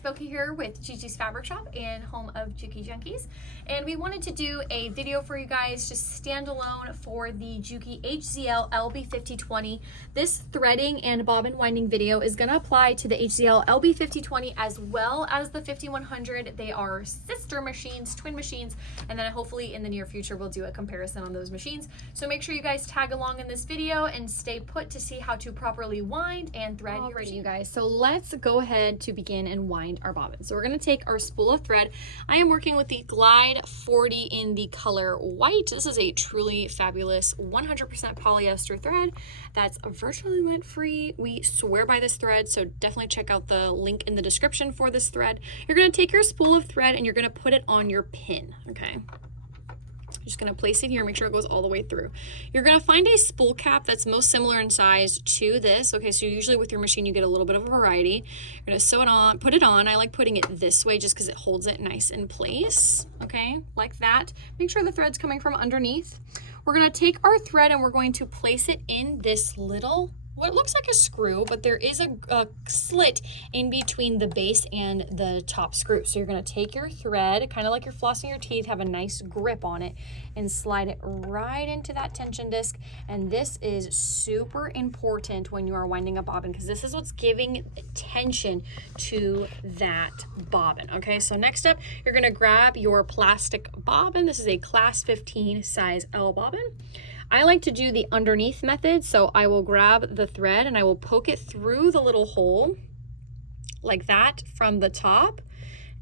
it's Boki here with Gigi's Fabric Shop and home of JUKI Junkies. And we wanted to do a video for you guys just standalone for the JUKI HZL-LB5020. This threading and bobbin winding video is going to apply to the HZL-LB5020 as well as the 5100. They are sister machines, twin machines, and then hopefully in the near future we'll do a comparison on those machines. So make sure you guys tag along in this video and stay put to see how to properly wind and thread your machine. You guys, so let's go ahead to begin and wind our bobbin. So we're going to take our spool of thread. I am working with the Glide 40 in the color white. This is a truly fabulous 100% polyester thread that's virtually lint free. We swear by this thread, so definitely check out the link in the description for this thread. You're going to take your spool of thread and you're going to put it on your pin, okay? Just going to place it here, make sure it goes all the way through. You're going to find a spool cap that's most similar in size to this. Okay, so usually with your machine you get a little bit of a variety. You're going to sew it on, put it on. I like putting it this way just because it holds it nice in place. Okay, like that. Make sure the thread's coming from underneath. We're going to take our thread and we're going to place it in this little, what looks like a screw, but there is a slit in between the base and the top screw. So you're going to take your thread, kind of like you're flossing your teeth, have a nice grip on it, and slide it right into that tension disc. And this is super important when you are winding a bobbin because this is what's giving tension to that bobbin. Okay, so next up, you're going to grab your plastic bobbin. This is a class 15 size L bobbin. I like to do the underneath method, so I will grab the thread and I will poke it through the little hole like that from the top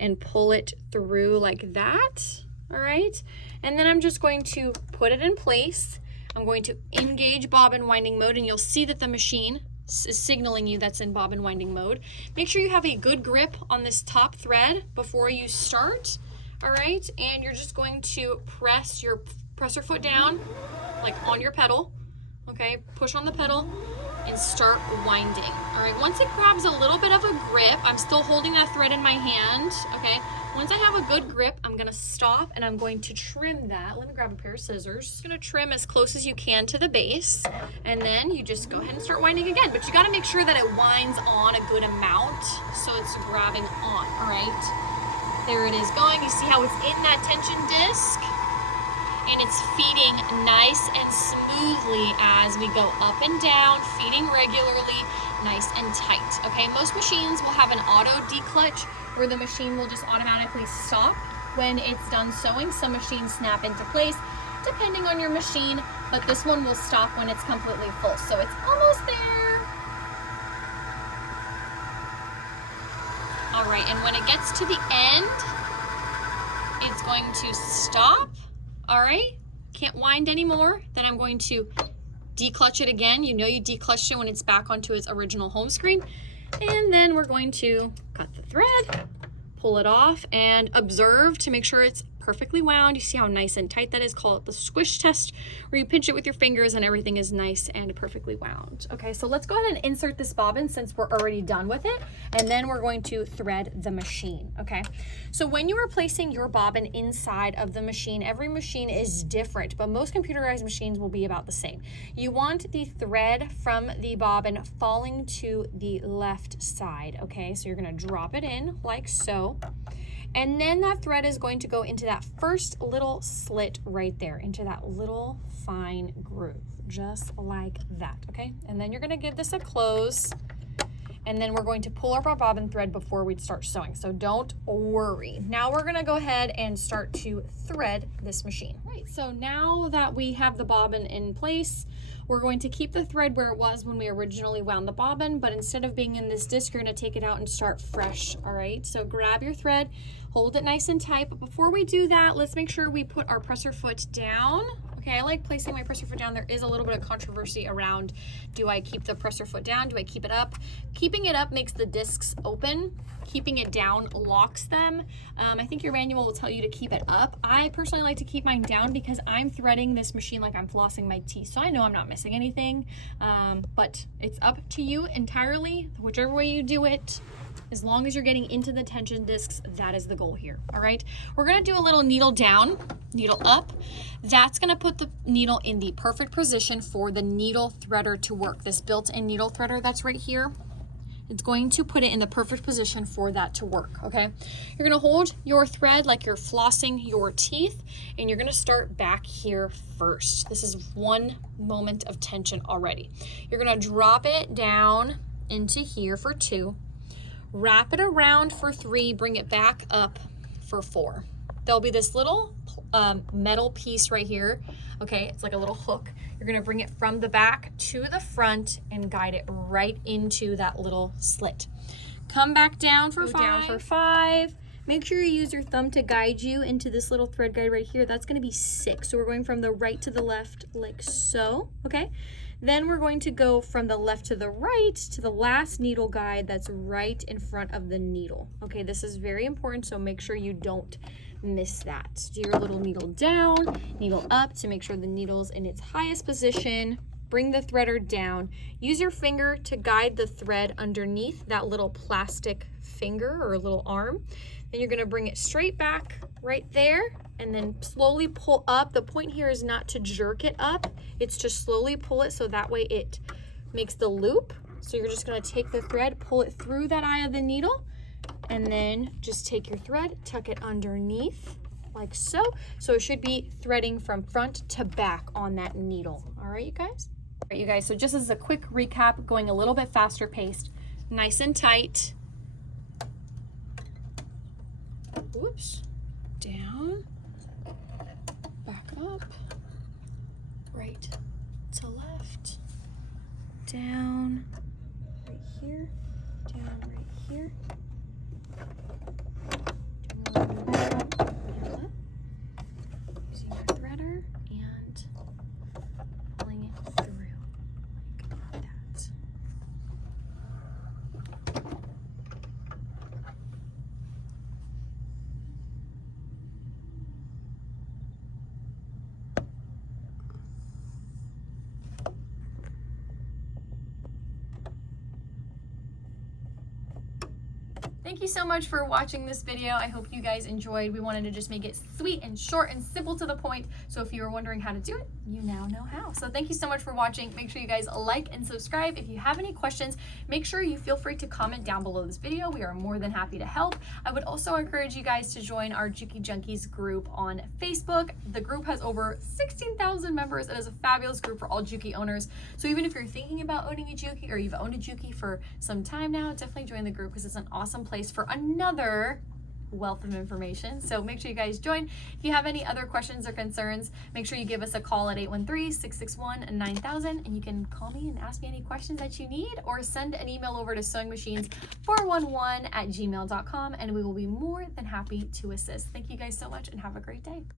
and pull it through like that, all right? And then I'm just going to put it in place. I'm going to engage bobbin winding mode and you'll see that the machine is signaling you that's in bobbin winding mode. Make sure you have a good grip on this top thread before you start, all right? And you're just going to press your foot down like on your pedal, okay? Push on the pedal and start winding. All right, once it grabs a little bit of a grip, I'm still holding that thread in my hand, okay? Once I have a good grip, I'm gonna stop and I'm going to trim that. Let me grab a pair of scissors. Just gonna trim as close as you can to the base, and then you just go ahead and start winding again. But you gotta make sure that it winds on a good amount so it's grabbing on, all right? There it is going. You see how it's in that tension disc? And it's feeding nice and smoothly as we go up and down, feeding regularly, nice and tight. Okay, most machines will have an auto declutch where the machine will just automatically stop when it's done sewing. Some machines snap into place depending on your machine, but this one will stop when it's completely full. So it's almost there. All right, and when it gets to the end, it's going to stop. All right, can't wind anymore. Then I'm going to declutch it again. You know you declutched it when it's back onto its original home screen. And then we're going to cut the thread, pull it off, and observe to make sure it's perfectly wound. You see how nice and tight that is? Call it the squish test, where you pinch it with your fingers and everything is nice and perfectly wound. Okay, so let's go ahead and insert this bobbin since we're already done with it, and then we're going to thread the machine, okay? So when you are placing your bobbin inside of the machine, every machine is different, but most computerized machines will be about the same. You want the thread from the bobbin falling to the left side, okay? So you're gonna drop it in like so. And then that thread is going to go into that first little slit right there, into that little fine groove, just like that, okay? And then you're gonna give this a close, and then we're going to pull up our bobbin thread before we start sewing, so don't worry. Now we're gonna go ahead and start to thread this machine. Right, so now that we have the bobbin in place, we're going to keep the thread where it was when we originally wound the bobbin, but instead of being in this disc, you're gonna take it out and start fresh, all right? So grab your thread, hold it nice and tight, but before we do that, let's make sure we put our presser foot down. Okay, I like placing my presser foot down. There is a little bit of controversy around, do I keep the presser foot down? Do I keep it up? Keeping it up makes the discs open. Keeping it down locks them. I think your manual will tell you to keep it up. I personally like to keep mine down because I'm threading this machine like I'm flossing my teeth, so I know I'm not missing anything, but it's up to you entirely, whichever way you do it. As long as you're getting into the tension discs, that is the goal here, all right? We're gonna do a little needle down, needle up. That's gonna put the needle in the perfect position for the needle threader to work. This built-in needle threader that's right here It's going to put it in the perfect position for that to work, okay? You're gonna hold your thread like you're flossing your teeth, and you're gonna start back here first. This is one moment of tension already. You're gonna drop it down into here for 2, wrap it around for 3, bring it back up for 4. There'll be this little metal piece right here, okay? It's like a little hook. You're gonna bring it from the back to the front and guide it right into that little slit. Come back down for 5. Make sure you use your thumb to guide you into this little thread guide right here. That's gonna be 6. So we're going from the right to the left like so, okay? Then we're going to go from the left to the right to the last needle guide that's right in front of the needle. Okay, this is very important, so make sure you don't miss that. Do your little needle down, needle up to make sure the needle's in its highest position. Bring the threader down. Use your finger to guide the thread underneath that little plastic finger or little arm. Then you're gonna bring it straight back right there and then slowly pull up. The point here is not to jerk it up, it's to slowly pull it so that way it makes the loop. So you're just gonna take the thread, pull it through that eye of the needle, and then just take your thread, tuck it underneath like so. So it should be threading from front to back on that needle. All right, you guys? All right, you guys, so just as a quick recap, going a little bit faster paced, nice and tight. Whoops, down, back up, right to left, down, right here, down, right here. Using your threader and pulling it through like that. Thank you so much for watching this video. I hope you guys enjoyed. We wanted to just make it sweet and short and simple to the point. So if you were wondering how to do it, you now know how. So thank you so much for watching. Make sure you guys like and subscribe. If you have any questions, make sure you feel free to comment down below this video. We are more than happy to help. I would also encourage you guys to join our JUKI Junkies group on Facebook. The group has over 16,000 members. It is a fabulous group for all JUKI owners. So even if you're thinking about owning a JUKI or you've owned a JUKI for some time now, definitely join the group because it's an awesome place for another wealth of information. So make sure you guys join. If you have any other questions or concerns, make sure you give us a call at 813-661-9000 and you can call me and ask me any questions that you need, or send an email over to sewingmachines411@gmail.com and we will be more than happy to assist. Thank you guys so much and have a great day.